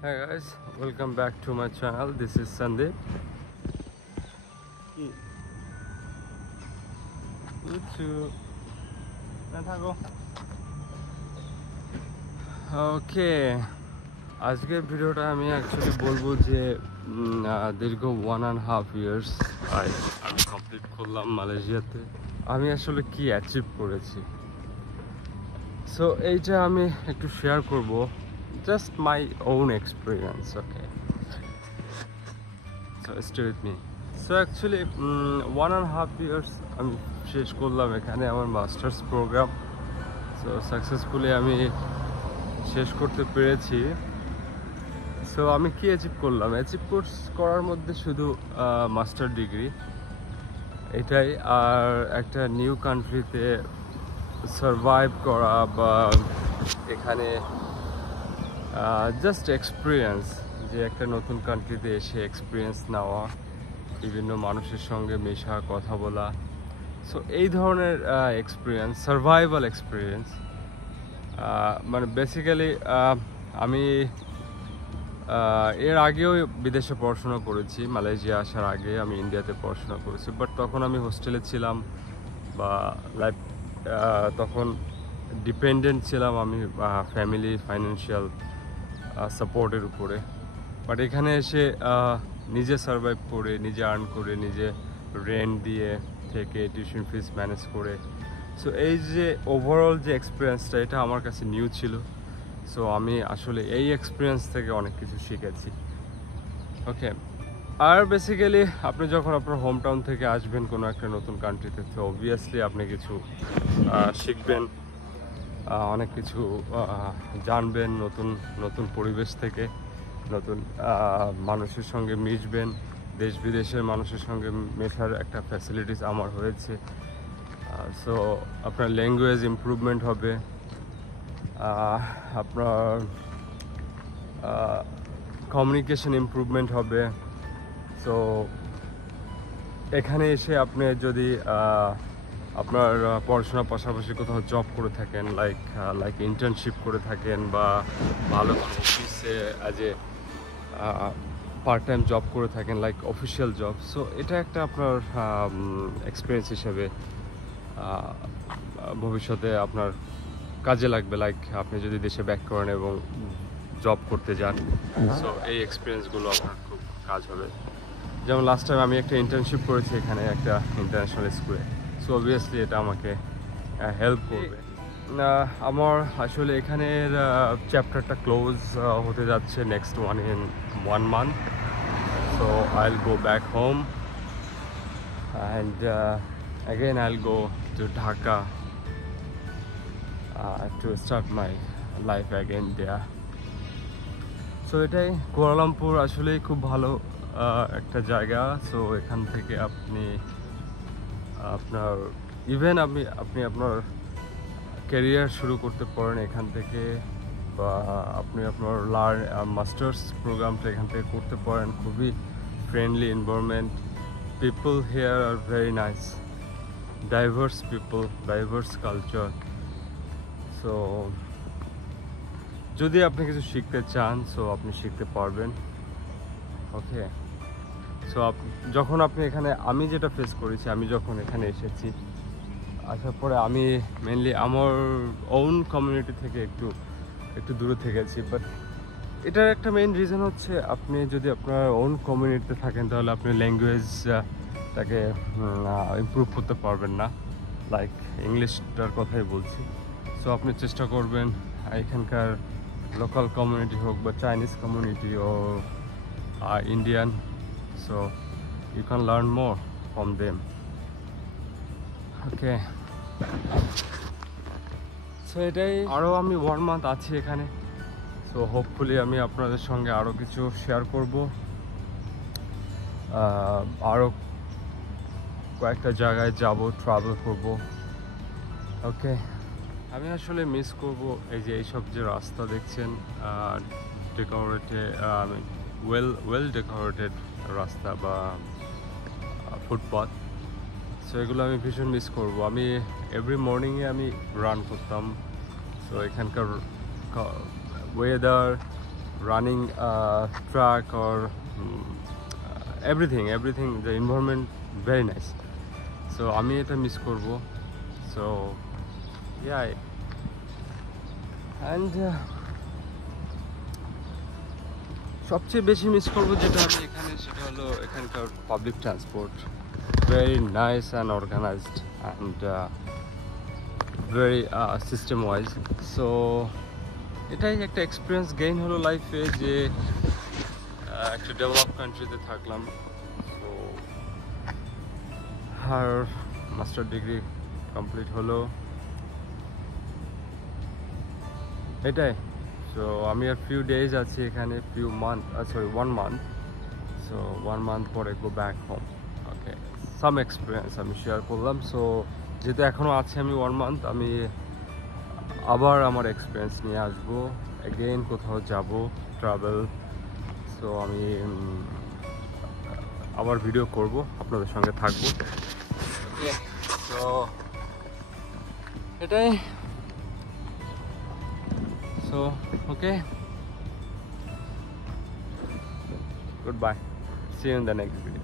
Hi guys, welcome back to my channel. This is Sandeep. YouTube. Okay. আজকের ভিডিওটা আমি actually বলবো যে দীর্ঘ 1.5 years আমি কমপ্লিট করলাম মালয়েশিয়াতে। আমি আসলে কি অ্যাচিভ করেছি, সো এইটা আমি একটু শেয়ার করব, just my own experience. Okay, so stay with me. So actually 1.5 years আমি শেষ করলাম এখানে আমার মাস্টার্স প্রোগ্রাম। সো সাকসেসফুলি আমি শেষ করতে পেরেছি। সো আমি কি অ্যাচিভ করলাম? করার মধ্যে শুধু মাস্টার ডিগ্রি এটাই, আর একটা নিউ কান্ট্রিতে সারভাইভ করা বা এখানে জাস্ট এক্সপিরিয়েন্স, যে একটা নতুন কান্ট্রিতে এসে এক্সপিরিয়েন্স নেওয়া, বিভিন্ন মানুষের সঙ্গে মেশা, কথা বলা। সো এই ধরনের এক্সপিরিয়েন্স, সারভাইভাল এক্সপিরিয়েন্স। মানে বেসিক্যালি আমি এর আগেও বিদেশে পড়াশোনা করেছি। মালয়েশিয়া আসার আগে আমি ইন্ডিয়াতে পড়াশোনা করেছি, বাট তখন আমি হোস্টেলে ছিলাম বা লাইফ তখন ডিপেন্ডেন্ট ছিলাম আমি ফ্যামিলি ফাইন্যান্সিয়াল সাপোর্টের উপরে। বাট এখানে এসে নিজে সারভাইভ করে, নিজে আর্ন করে, নিজে রেন্ট দিয়ে থেকে টিউশন ফিস ম্যানেজ করে, সো এই যে ওভারঅল যে এক্সপিরিয়েন্সটা, এটা আমার কাছে নিউ ছিল। সো আমি আসলে এই এক্সপিরিয়েন্স থেকে অনেক কিছু শিখেছি। ওকে, আর বেসিক্যালি আপনি যখন আপনার হোম টাউন থেকে আসবেন কোনো একটা নতুন কান্ট্রিতে, তো অবভিয়াসলি আপনি কিছু শিখবেন, অনেক কিছু জানবেন, নতুন নতুন পরিবেশ থেকে নতুন মানুষের সঙ্গে মিশবেন। দেশ বিদেশের মানুষের সঙ্গে মেশার একটা ফ্যাসিলিটিস আমার হয়েছে। সো আপনার ল্যাঙ্গুয়েজ ইমপ্রুভমেন্ট হবে, আপনার কমিউনিকেশন ইমপ্রুভমেন্ট হবে। সো এখানে এসে আপনি যদি আপনার পড়াশোনার পাশাপাশি কোথাও জব করে থাকেন, লাইক ইন্টার্নশিপ করে থাকেন, বা ভালো কোনো অফিসে as a part time job করে থাকেন, লাইক অফিসিয়াল জব, সো এটা একটা আপনার এক্সপিরিয়েন্স হিসেবে ভবিষ্যতে আপনার কাজে লাগবে। লাইক আপনি যদি দেশে ব্যাক করেন এবং জব করতে যান, সো এই এক্সপিরিয়েন্সগুলো আপনার খুব কাজ হবে। যেমন লাস্ট টাইম আমি একটা ইন্টার্নশিপ করেছি এখানে একটা ইন্টারন্যাশনাল স্কুলে, সো অবভিয়াসলি এটা আমাকে হেল্প করবে। আমার আসলে এখানের চ্যাপ্টারটা ক্লোজ হতে যাচ্ছে next 1 month, so I'll go back home and again I'll go to Dhaka to start my life again there. So এটাই, কুয়ালালামপুর আসলেই খুব ভালো একটা জায়গা। সো এখান থেকে আপনি আপনার ইভেন আপনি আপনার ক্যারিয়ার শুরু করতে পারেন এখান থেকে, বা আপনি আপনার মাস্টার্স প্রোগ্রামটা এখান থেকে করতে পারেন। খুবই friendly environment, people hair are very nice, diverse people, diverse culture. So যদি আপনি কিছু শিখতে চান, সো আপনি শিখতে পারবেন। ওকে, সো যখন আপনি এখানে, আমি যেটা ফেস করেছি, আমি যখন এখানে এসেছি, আসার পরে আমি মেনলি আমার ওন কমিউনিটি থেকে একটু দূরে থেকেছি। বাট এটার একটা মেইন রিজন হচ্ছে, আপনি যদি আপনার ওন কমিউনিটিতে থাকেন তাহলে আপনি ল্যাঙ্গুয়েজটাকে ইমপ্রুভ করতে পারবেন না। লাইক ইংলিশটার কথাই বলছি। সো আপনি চেষ্টা করবেন এখানকার লোকাল কমিউনিটি হোক বা চাইনিজ কমিউনিটি ও Indian, so you can learn more from them. Okay, so এটাই। আরও আমি 1 month আছি এখানে, সো হোপফুলি আমি আপনাদের সঙ্গে আরও কিছু শেয়ার করব, আরও কয়েকটা জায়গায় যাব, ট্রাভেল করব। ওকে, আমি আসলে মিস করব এইসব যে রাস্তা দেখছেন, ডেকোরেটেড, ওয়েল ডেকোরেটেড রাস্তা বা ফুটপাথ, সো এগুলো আমি ভীষণ মিস করব। আমি এভরি মর্নিংয়ে আমি রান করতাম। সো এখানকার weather running track or everything, the environment very nice. So আমি এটা মিস করব. So yeah, and সবচেয়ে বেশি মিস করব যেটা আমি এখানে, সেটা হলো এখানকার public transport, very nice and organized and very system wise. So এটাই একটা এক্সপিরিয়েন্স গেইন হলো লাইফে, যে একটা ডেভেলপ কান্ট্রিতে থাকলাম। সো আর মাস্টার ডিগ্রি কমপ্লিট হলো, এটাই। সো আমি আর ফিউ ডেজ আছি এখানে, few month, sorry 1 month। So 1 month পরে গো ব্যাক হোম। ওকে, সাম এক্সপিরিয়েন্স আমি শেয়ার করলাম। সো যেহেতু এখনও আছি আমি 1 month, আমি আবার আমার এক্সপিরিয়েন্স নিয়ে আসবো, এগেইন কোথাও যাব, ট্রাভেল। সো আমি আবার ভিডিও করব, আপনাদের সঙ্গে থাকবো। তো এটাই। So okay, goodbye, see you in the next video.